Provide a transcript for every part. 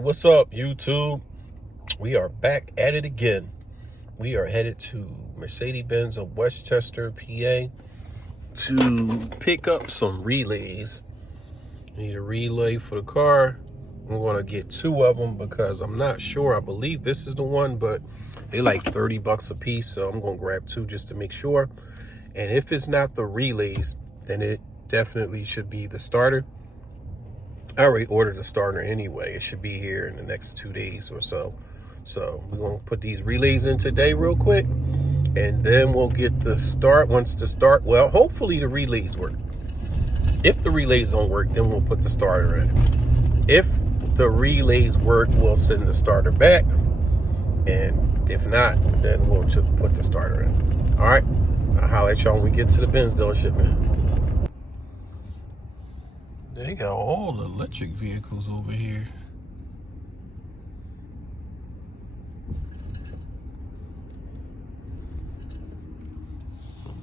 What's up, YouTube? We are back at it again. We are headed to Mercedes Benz of Westchester, PA to pick up some relays. Need a relay for the car. I'm going to get two of them because I'm not sure. I believe this is the one, but they like 30 bucks a piece. So I'm going to grab two just to make sure. And if it's not the relays, then it definitely should be the starter. I already ordered the starter anyway. It should be here in the next 2 days or so. So we're going to put these relays in today real quick. And then we'll get the start. Once the start, well, hopefully the relays work. If the relays don't work, then we'll put the starter in. If the relays work, we'll send the starter back. And if not, then we'll just put the starter in. All right. I'll holler at y'all when we get to the Benz dealership, man. They got all the electric vehicles over here.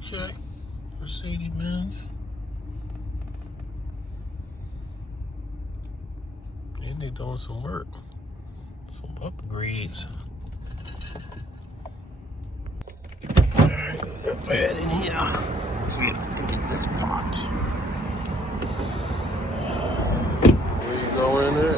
Okay, Mercedes Benz. And they're doing some work, some upgrades. Alright, got that in here. Let's see if I can get this pot. There you go in there.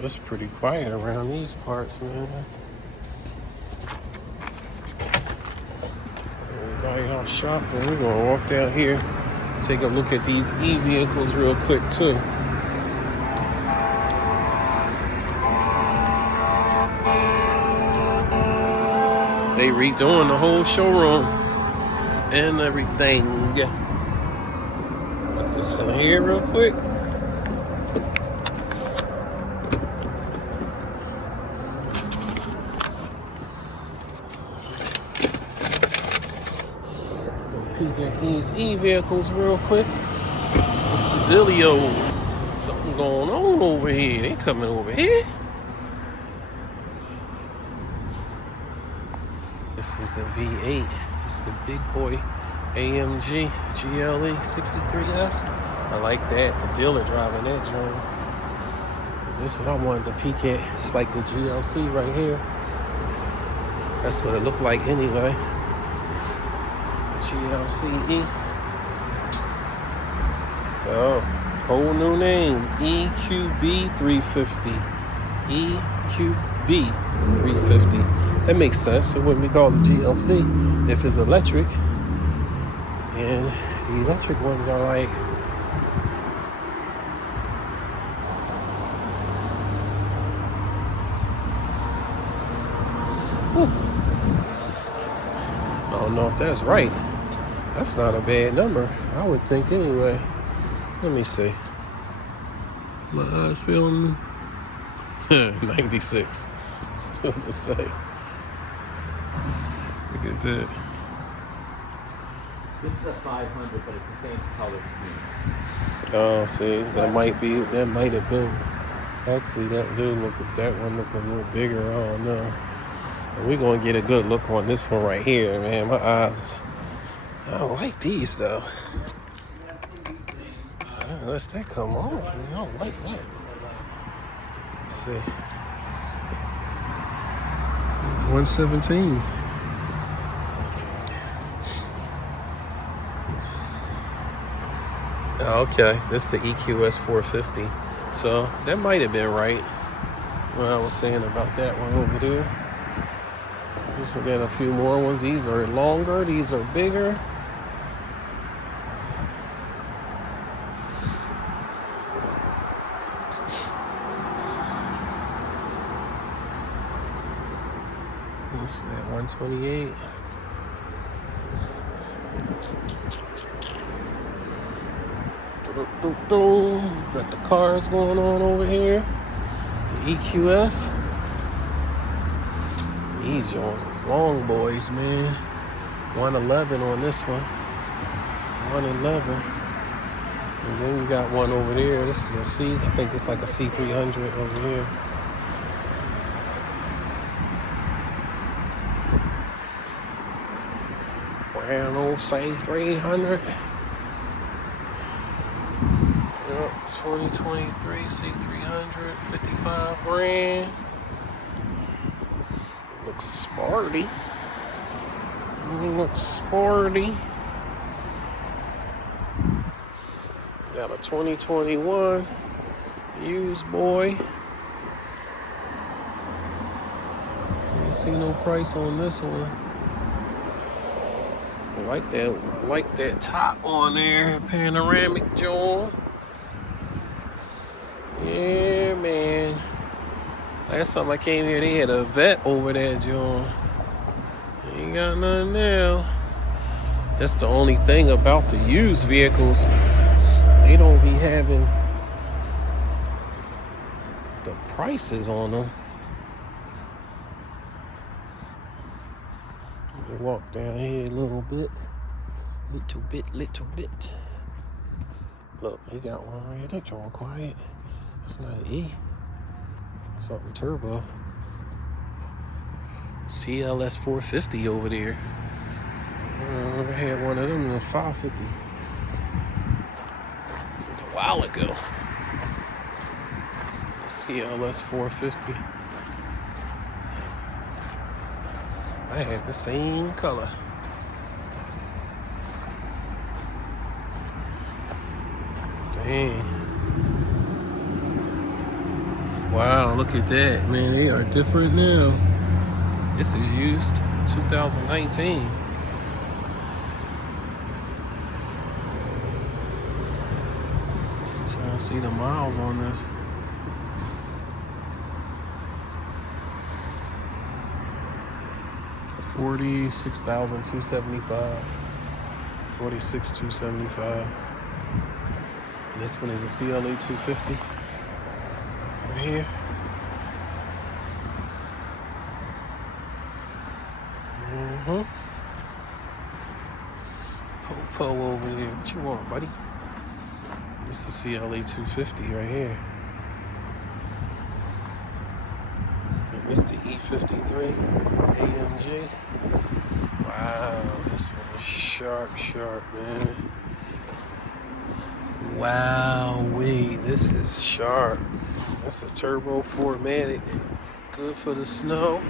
It's pretty quiet around these parts, man. Everybody out shopping. We're gonna walk down here, take a look at these e-vehicles real quick too. They redoing the whole showroom and everything. Put this in here real quick. Peek at these e-vehicles real quick. What's the dealio? Something going on over here. They coming over here. This is the V8. It's the big boy AMG GLE 63S. I like that. The dealer driving that joint. This is what I wanted to peek at. It's like the GLC right here. That's what it looked like anyway. GLCE. Oh, whole new name. EQB 350. EQB 350. That makes sense. It wouldn't be called the GLC if it's electric. And the electric ones are like I don't know if that's right. That's not a bad number, I would think anyway. Let me see. My eyes feeling 96. What to say? Look at that. This is a 500, but it's the same color scheme. Oh, see, that might have been. Actually, that one looked a little bigger. I don't know. We're going to get a good look on this one right here, man. My eyes, I don't like these, though. Unless that come off, man. I don't like that. Let's see. It's 117. Okay, this is the EQS 450. So that might have been right. What I was saying about that one over there. Just looking at a few more ones. These are longer. These are bigger. This is at 128. Got the cars going on over here. The EQS. These Jones is long boys, man. 111 on this one. 111. And then we got one over there. This is a C. I think this is like a C300 over here. Brand old C300. Yep, 2023 C300, 55 grand. Looks sporty. Looks sporty. Got a 2021 used boy. Can't see no price on this one. I like that top on there, panoramic joint. Yeah, man. Last time I came here, they had a vet over that joint. Ain't got nothing now. That's the only thing about the used vehicles. They don't be having the prices on them. Let me walk down here a little bit. Little bit. Look, he got one right here. That joint quiet. That's not an E. Something turbo. CLS 450 over there. I had one of them in a 550 a while ago. CLS 450. I had the same color. Dang. Wow, look at that, man. They are different now. This is used 2019. Trying to see the miles on this. $46,275. 46,275. And this one is a Cla250. Right here. Popo over there. What you want, buddy? This is Cla250 right here. And this the E53 AMG. Wow, this one is sharp, man. Wow, this is sharp. That's a turbo 4MATIC. Good for the snow.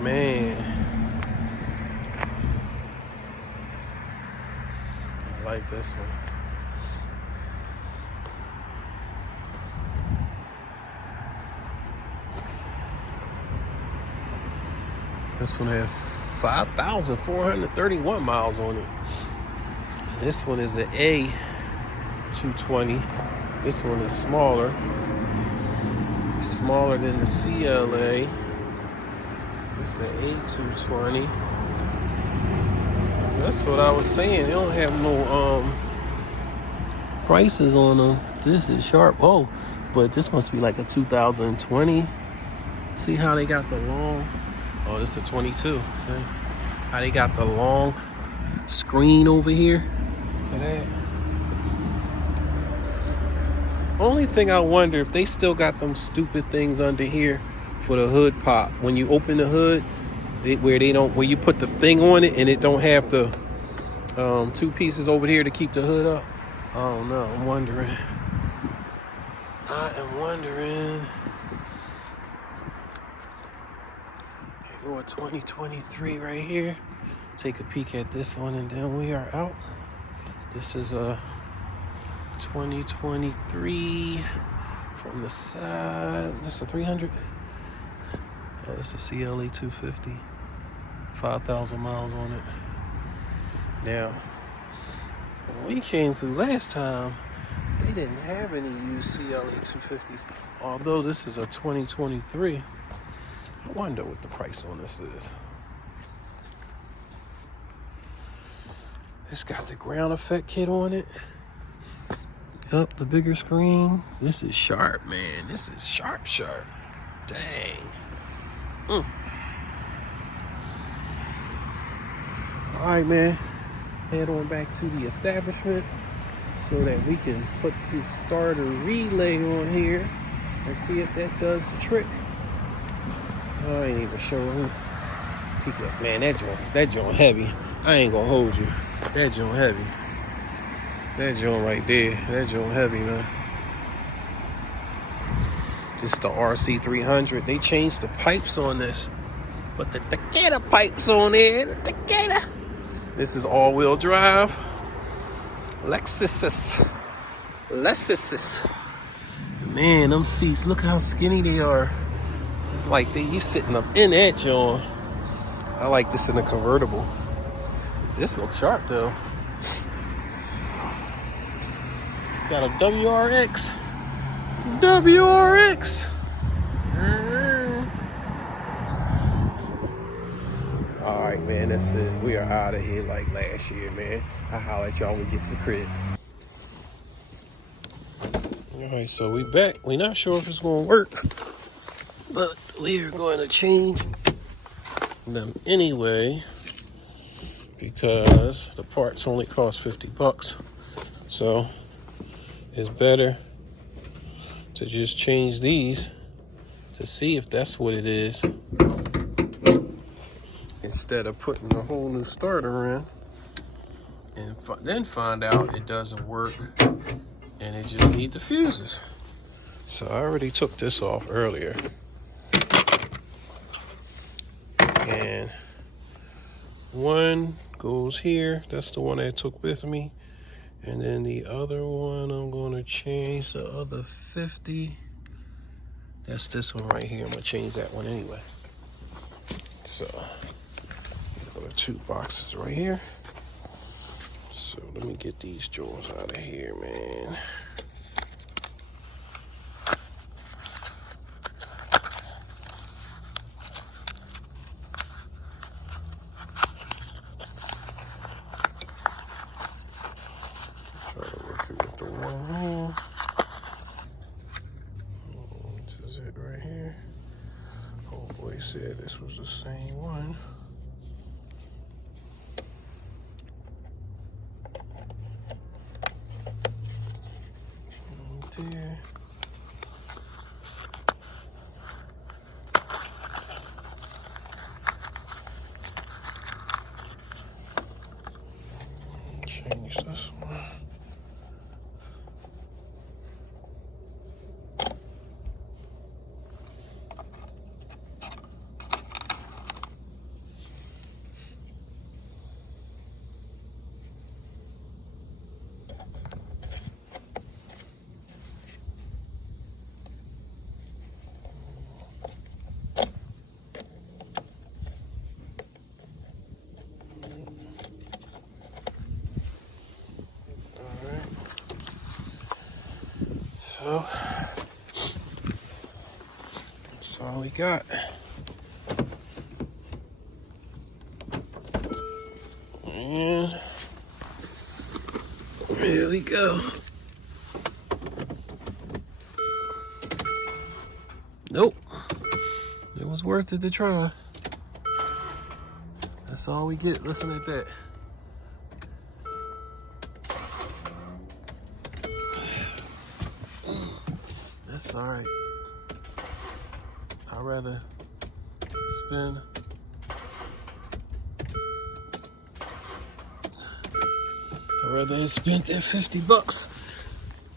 Man. I like this one. This one has 5,431 miles on it. This one is an A220. This one is smaller. Smaller than the CLA. It's an A220. That's what I was saying. They don't have no prices on them. This is sharp. Oh, but this must be like a 2020. See how they got the long. Oh, this is a 22. Okay. How they got the long screen over here. Look at that. Only thing I wonder if they still got them stupid things under here for the hood pop. When you open the hood, where you put the thing on it and it don't have the two pieces over here to keep the hood up. I don't know. I'm wondering. Here go a 2023 right here. Take a peek at this one and then we are out. This is a 2023 from the side. This is a 300. Oh, this is a Cla250. 5,000 miles on it. Now, when we came through last time, they didn't have any used Cla250s. Although this is a 2023. I wonder what the price on this is. It's got the ground effect kit on it. Up the bigger screen. This is sharp, man. This is sharp. Dang. All right, man. Head on back to the establishment so that we can put this starter relay on here and see if that does the trick. I ain't even showing people. Man, that joint heavy. I ain't gonna hold you. That joint heavy. That joint right there. That joint heavy, man. This is the RC300. They changed the pipes on this. But the Takeda pipes on there. The Takeda. This is all-wheel drive. Lexus. Man, them seats, look how skinny they are. It's like you sitting up in that joint. I like this in a convertible. This looks sharp though. Got a WRX. All right, man, that's it. We are out of here like last year, man. I'll holler at y'all when we get to the crib. All right, so we back. We're not sure if it's going to work, but we are going to change them anyway because the parts only cost $50. So it's better to just change these to see if that's what it is instead of putting a whole new starter in and then find out it doesn't work and it just needs the fuses. So I already took this off earlier. And one goes here. That's the one I took with me. And then the other one, I'm going to change the other 50. That's this one right here. I'm going to change that one anyway. So, there are 2 boxes right here. So, let me get these drawers out of here, man. Try to work it with the one here. This is it right here. Homeboy said this was the same one. There. Change this one. So that's all we got. And here we go. Nope. It was worth it to try. That's all we get. Listen at that. That's all right. I'd rather spend they spent that $50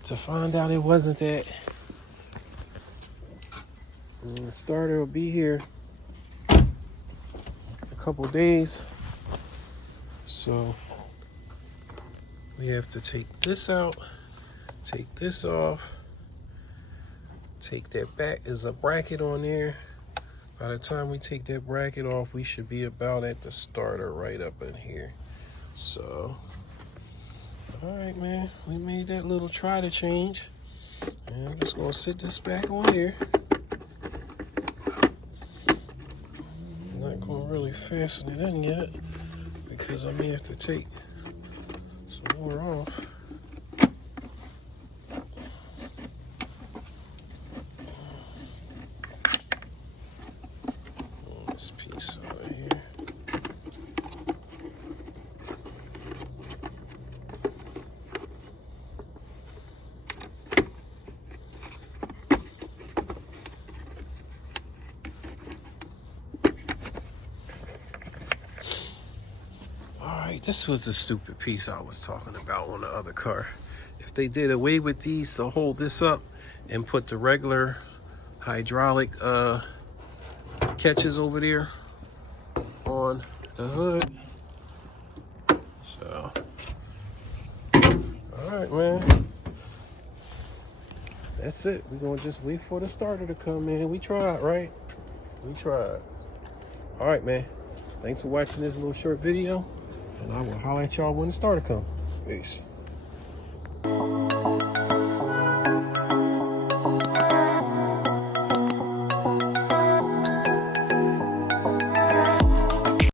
to find out it wasn't that. And the starter will be here in a couple days. So we have to take this out, take this off. Take that back. There's a bracket on there. By the time we take that bracket off, we should be about at the starter right up in here. So, all right, man. We made that little try to change. And I'm just going to sit this back on here. fasten it in yet because I may have to take some more off. This piece over here. Alright, this was the stupid piece I was talking about on the other car. If they did away with these to hold this up and put the regular hydraulic catches over there on the hood. So, alright, man. That's it. We're gonna just wait for the starter to come in. We tried, right? We tried. Alright, man. Thanks for watching this little short video. And I will holler at y'all when the starter comes. Peace.